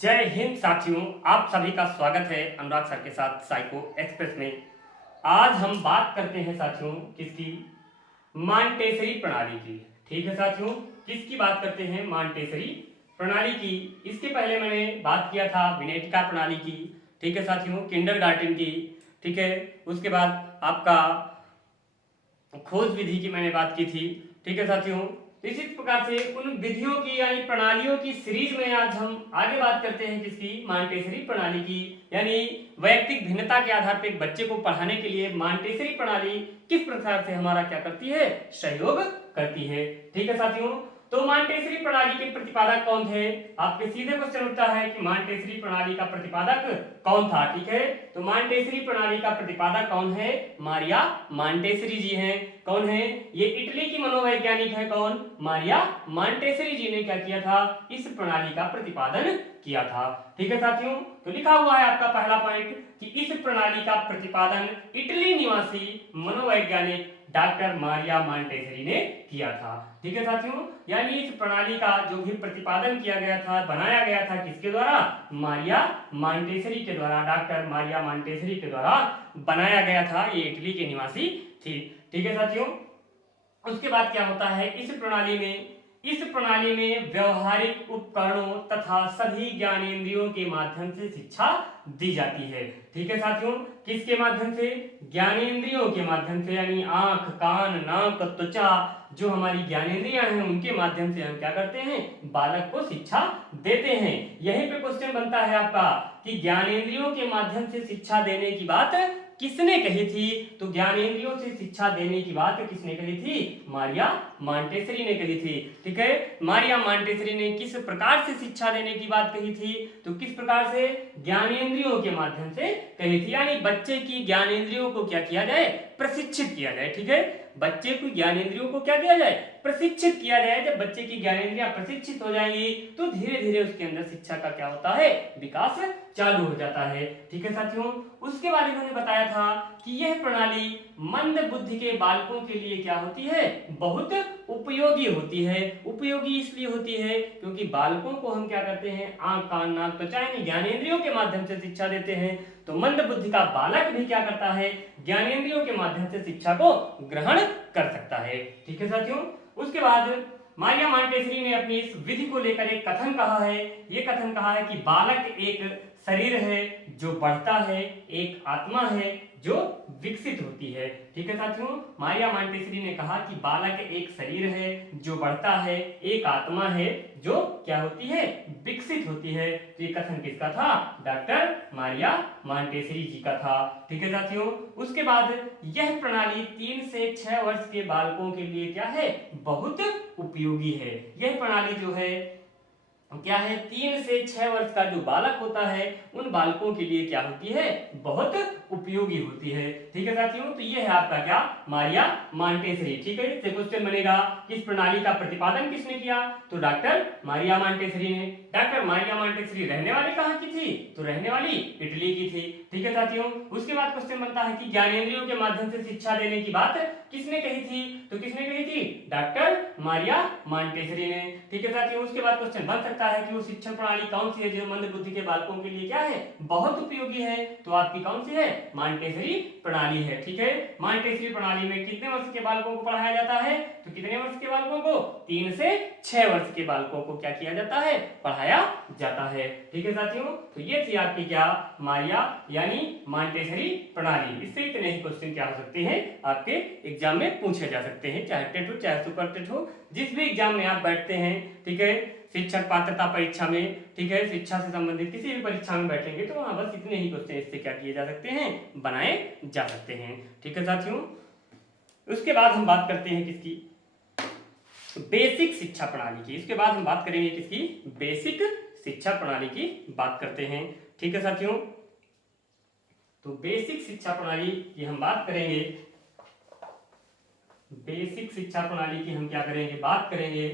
जय हिंद साथियों, आप सभी का स्वागत है अनुराग सर के साथ साइको एक्सप्रेस में। आज हम बात करते हैं साथियों किसकी, मॉन्टेसरी प्रणाली की। ठीक है साथियों, किसकी बात करते हैं, मॉन्टेसरी प्रणाली की। इसके पहले मैंने बात किया था विनेटिका प्रणाली की। ठीक है साथियों, किंडरगार्टन की। ठीक है, उसके बाद आपका खोज विधि की मैंने बात की थी। ठीक है साथियों, इसी प्रकार से उन विधियों की यानी प्रणालियों की सीरीज में आज हम आगे बात करते हैं किसकी, मॉन्टेसरी प्रणाली की। यानी वैयक्तिक भिन्नता के आधार पर एक बच्चे को पढ़ाने के लिए मॉन्टेसरी प्रणाली किस प्रकार से हमारा क्या करती है, सहयोग करती है। ठीक है साथियों, तो मॉन्टेसरी प्रणाली के प्रतिपादक कौन थे। आपके सीधे क्वेश्चन उठता है कि मॉन्टेसरी प्रणाली का प्रतिपादक कौन था। ठीक है, तो मॉन्टेसरी प्रणाली का प्रतिपादक कौन है, मारिया मॉन्टेसरी जी हैं। कौन है ये, इटली की मनोवैज्ञानिक है। कौन, मारिया मॉन्टेसरी जी ने क्या किया था, इस प्रणाली का प्रतिपादन किया था। ठीक है साथियों, तो लिखा हुआ है आपका पहला पॉइंट कि इस प्रणाली का प्रतिपादन इटली निवासी मनोवैज्ञानिक डॉक्टर मारिया मॉन्टेसरी ने किया था। ठीक है साथियों, यानी इस प्रणाली का जो भी प्रतिपादन किया गया था, बनाया गया था किसके द्वारा, मारिया मॉन्टेसरी के द्वारा, डॉक्टर मारिया मॉन्टेसरी के द्वारा बनाया गया था। ये इटली के निवासी थी। ठीक है साथियों, उसके बाद क्या होता है, इस प्रणाली में व्यवहारिक उपकरणों तथा सभी ज्ञानेंद्रियों के माध्यम से शिक्षा दी जाती है। ठीक है साथियों, किसके माध्यम से, ज्ञानेंद्रियों के माध्यम से, यानी आंख, कान, नाक, त्वचा, जो हमारी ज्ञानेंद्रियां हैं उनके माध्यम से हम क्या करते हैं, बालक को शिक्षा देते हैं। यहीं पे क्वेश्चन बनता है आपका कि ज्ञानेंद्रियों के माध्यम से शिक्षा देने की बात किसने कही थी। तो ज्ञानेंद्रियों से शिक्षा देने की बात किसने कही थी, मारिया मॉन्टेसरी ने कही थी। ठीक है, मारिया मॉन्टेसरी ने किस प्रकार से शिक्षा देने की बात कही थी, तो किस प्रकार से, ज्ञानेंद्रियों के माध्यम से कही थी। यानी बच्चे की ज्ञानेंद्रियों को क्या किया जाए, प्रशिक्षित किया जाए। ठीक है, बच्चे को ज्ञानेंद्रियों को क्या किया जाए, प्रशिक्षित किया जाए। जब बच्चे की ज्ञानेंद्रियां प्रशिक्षित हो जाएंगी तो धीरे धीरे उसके अंदर शिक्षा का क्या होता है, विकास चालू हो जाता है। ठीक है साथियों, उसके बाद इन्होंने बताया था कि यह प्रणाली मंद बुद्धि के बालकों के लिए क्या होती है, बहुत उपयोगी होती है। उपयोगी इसलिए होती है क्योंकि बालकों को हम क्या करते हैं, आंख, कान, नाक, त्वचा यानी ज्ञानेंद्रियों के माध्यम से शिक्षा देते हैं। तो मंद बुद्धि का बालक भी क्या करता है, ज्ञानेंद्रियों के माध्यम से शिक्षा को ग्रहण कर सकता है। ठीक है साथियों, उसके बाद मारिया मॉन्टेसरी ने अपनी इस विधि को लेकर एक कथन कहा है। ये कथन कहा है कि बालक एक शरीर है जो बढ़ता है, एक आत्मा है जो विकसित होती है। ठीक है साथियों, मारिया मॉन्टेसरी ने कहा कि बालक एक शरीर है जो बढ़ता है, एक आत्मा है जो क्या होती है, विकसित होती है। तो ये कथन किसका था, डॉक्टर मारिया मॉन्टेसरी जी का था। ठीक है साथियों, उसके बाद यह प्रणाली 3 से 6 वर्ष के बालकों के लिए क्या है, बहुत उपयोगी है। यह प्रणाली जो है क्या है, 3 से 6 वर्ष का जो बालक होता है उन बालकों के लिए क्या होती है, बहुत उपयोगी होती है। ठीक है साथियों, तो ये है आपका क्या, मारिया मॉन्टेसरी। ठीक है, इससे क्वेश्चन बनेगा कि इस प्रणाली का प्रतिपादन किसने किया, तो डॉक्टर मारिया मॉन्टेसरी ने। डॉक्टर मारिया मॉन्टेसरी रहने वाली कहाँ की थी, तो रहने वाली इटली की थी। ठीक है साथियों, उसके बाद क्वेश्चन बनता है कि ज्ञानेंद्रियों के माध्यम से शिक्षा देने की बात किसने कही थी, तो किसने कही थी, डॉक्टर मारिया मॉन्टेसरी ने। ठीक है साथियों, उसके बाद क्वेश्चन बन सकता है कि वो शिक्षण प्रणाली कौन सी है जो मंद बुद्धि के बालकों के लिए क्या है, बहुत उपयोगी है। तो आपकी कौन सी है, मॉन्टेसरी प्रणाली है। ठीक है, मॉन्टेसरी प्रणाली में कितने वर्ष के बालकों को पढ़ाया जाता है, तो कितने वर्ष के बालकों को, 3 से 6 वर्ष के बालकों को क्या किया जाता है, पढ़ाया जाता है। ठीक है साथियों, तो ये थी आपकी क्या, मारिया यानी मॉन्टेसरी प्रणाली। इससे इतने ही क्वेश्चन क्या हो सकते हैं, आपके एग्जाम में पूछे जा सकते हैं, चाहे टेट हो चाहे सुपर टेट हो, जिस भी एग्जाम में आप बैठते हैं। ठीक है, शिक्षक पात्रता परीक्षा में, ठीक है, शिक्षा से संबंधित किसी भी परीक्षा में बैठेंगे तो वहां बस इतने ही क्वेश्चन इससे क्या किए जा सकते हैं, बनाए जा सकते हैं। ठीक है साथियों, उसके बाद हम बात करते हैं किसकी, बेसिक शिक्षा प्रणाली की। इसके बाद हम बात करेंगे किसकी, बेसिक शिक्षा प्रणाली की बात करते हैं। ठीक है साथियों, तो बेसिक शिक्षा प्रणाली की हम बात करेंगे। बेसिक शिक्षा प्रणाली की हम क्या करेंगे, बात करेंगे।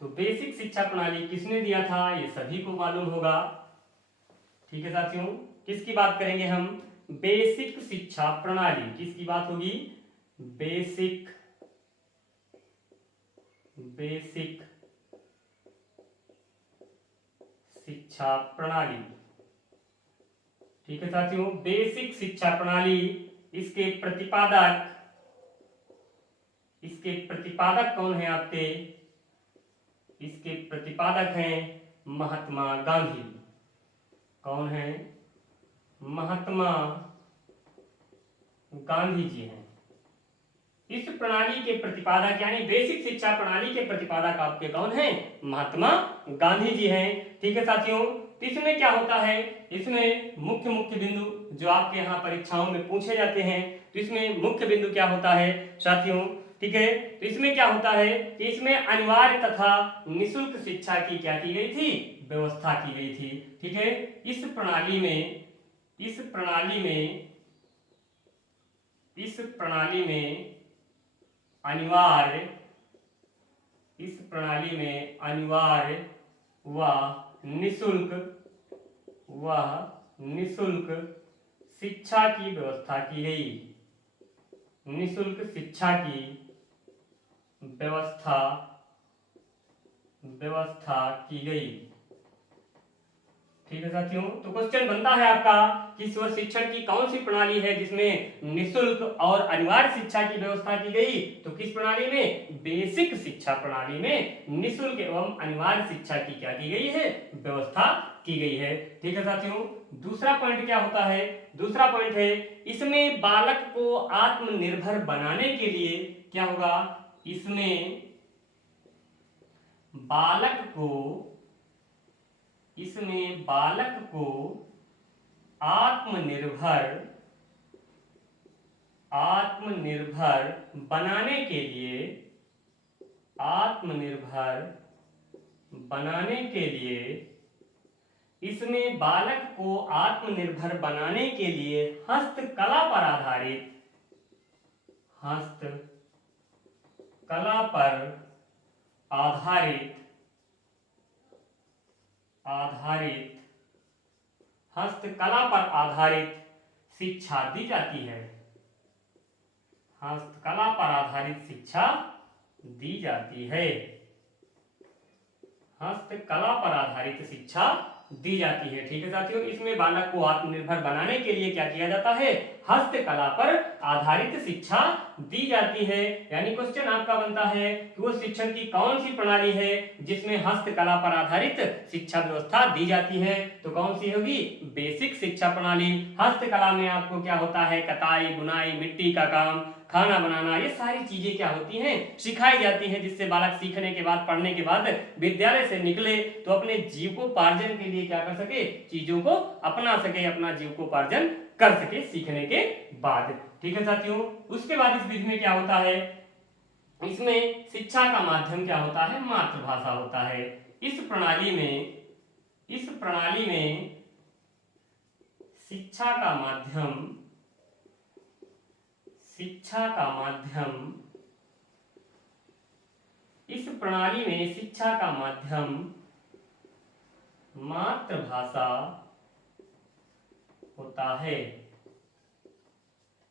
तो बेसिक शिक्षा प्रणाली किसने दिया था, ये सभी को मालूम होगा। ठीक है साथियों, किसकी बात करेंगे हम, बेसिक शिक्षा प्रणाली, किसकी बात होगी, बेसिक बेसिक शिक्षा प्रणाली। ठीक है साथियों, बेसिक शिक्षा प्रणाली, इसके प्रतिपादक कौन है आपके? इसके प्रतिपादक हैं महात्मा गांधी। कौन है? महात्मा गांधी जी हैं। इस प्रणाली के प्रतिपादक यानी बेसिक शिक्षा प्रणाली के प्रतिपादक आपके कौन हैं? महात्मा गांधी जी हैं। ठीक है साथियों, तो इसमें क्या होता है? इसमें मुख्य बिंदु जो आपके यहाँ परीक्षाओं में पूछे जाते हैं, तो इसमें मुख्य बिंदु क्या होता है साथियों? ठीक है, तो इसमें क्या होता है कि इसमें अनिवार्य तथा निःशुल्क शिक्षा की क्या की गई थी? व्यवस्था की गई थी। ठीक है, इस प्रणाली में अनिवार्य व निःशुल्क शिक्षा की व्यवस्था की गई। निःशुल्क शिक्षा की व्यवस्था की गई। ठीक है साथियों, तो क्वेश्चन बनता है आपका कि स्वर शिक्षण की कौन सी प्रणाली है जिसमें निःशुल्क और अनिवार्य शिक्षा की व्यवस्था की गई? तो किस प्रणाली में? बेसिक शिक्षा प्रणाली में निःशुल्क एवं अनिवार्य शिक्षा की क्या की गई है? व्यवस्था की गई है। ठीक है साथियों, दूसरा पॉइंट क्या होता है? दूसरा पॉइंट है इसमें बालक को आत्मनिर्भर बनाने के लिए क्या होगा? इसमें बालक को आत्मनिर्भर बनाने के लिए इसमें बालक को आत्मनिर्भर बनाने के लिए हस्तकला पर आधारित शिक्षा दी जाती है। हस्तकला पर आधारित शिक्षा दी जाती है। हस्तकला पर आधारित शिक्षा दी जाती है। ठीक है साथियों, इसमें बालक को आत्मनिर्भर बनाने के लिए क्या किया जाता है? हस्तकला पर आधारित शिक्षा दी जाती है। यानी क्वेश्चन आपका बनता है कि वो शिक्षण की कौन सी प्रणाली है जिसमें हस्तकला पर आधारित शिक्षा व्यवस्था दी जाती है? तो कौन सी होगी? बेसिक शिक्षा प्रणाली। हस्तकला में आपको क्या होता है? कताई, बुनाई, मिट्टी का काम, खाना बनाना, ये सारी चीजें क्या होती हैं? सिखाई जाती हैं, जिससे बालक सीखने के बाद, पढ़ने के बाद विद्यालय से निकले तो अपने जीविकोपार्जन के लिए क्या कर सके? चीजों को अपना सके, अपना जीविकोपार्जन कर सके सीखने के बाद। ठीक है साथियों, उसके बाद इस विधि में क्या होता है? इसमें शिक्षा का माध्यम क्या होता है? मातृभाषा होता है। इस प्रणाली में शिक्षा का माध्यम मातृभाषा होता है।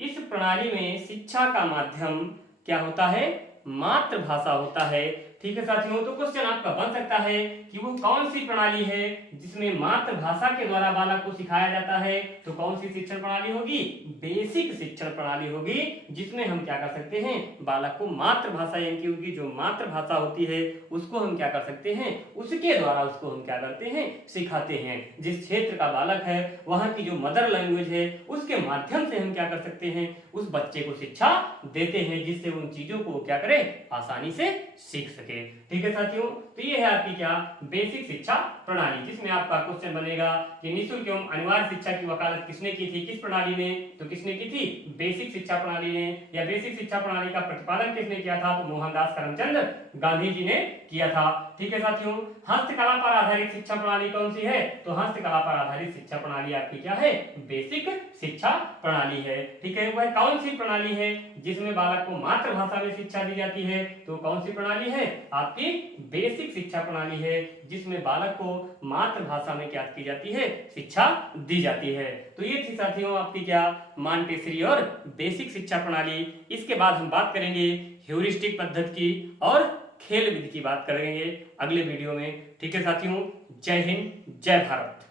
इस प्रणाली में शिक्षा का माध्यम क्या होता है? मातृभाषा होता है। ठीक है साथियों, तो क्वेश्चन आपका बन सकता है कि वो कौन सी प्रणाली है जिसमें मातृभाषा के द्वारा बालक को सिखाया जाता है? तो कौन सी शिक्षण प्रणाली होगी? बेसिक शिक्षण प्रणाली होगी, जिसमें हम क्या कर सकते हैं? बालक को मातृभाषा यानी कि उनकी जो मातृभाषा होती है उसको हम क्या कर सकते हैं? उसके द्वारा उसको हम क्या करते हैं? सिखाते हैं। जिस क्षेत्र का बालक है वहां की जो मदर लैंग्वेज है उसके माध्यम से हम क्या कर सकते हैं? उस बच्चे को शिक्षा देते हैं, जिससे उन चीजों को क्या करे? आसानी से सीख सके। ठीक है साथियों, तो ये है आपकी क्या? बेसिक शिक्षा प्रणाली, जिसमें आपका क्वेश्चन बनेगा कि निःशुल्क एवं अनिवार्य शिक्षा की वकालत किसने की थी? किस प्रणाली ने? तो किसने की थी? बेसिक शिक्षा प्रणाली ने। या बेसिक शिक्षा प्रणाली का प्रतिपादन किसने किया था? तो मोहनदास करमचंद गांधी जी ने किया था। ठीक है साथियों, हस्तकला पर आधारित शिक्षा प्रणाली कौन सी है? तो हस्तकला पर आधारित शिक्षा प्रणाली आपकी क्या है? बेसिक शिक्षा प्रणाली है। ठीक है, वह कौन सी प्रणाली है जिसमें बालक को मातृभाषा में शिक्षा दी जाती है? तो कौन सी प्रणाली है? आपकी बेसिक शिक्षा प्रणाली है, जिसमें बालक को मातृभाषा में क्या की जाती है? शिक्षा दी जाती है। तो ये थी साथियों आपकी क्या? मॉन्टेसरी और बेसिक शिक्षा प्रणाली। इसके बाद हम बात करेंगे ह्यूरिस्टिक पद्धति की और खेल विधि की बात करेंगे अगले वीडियो में। ठीक है साथियों, जय हिंद। जय भारत।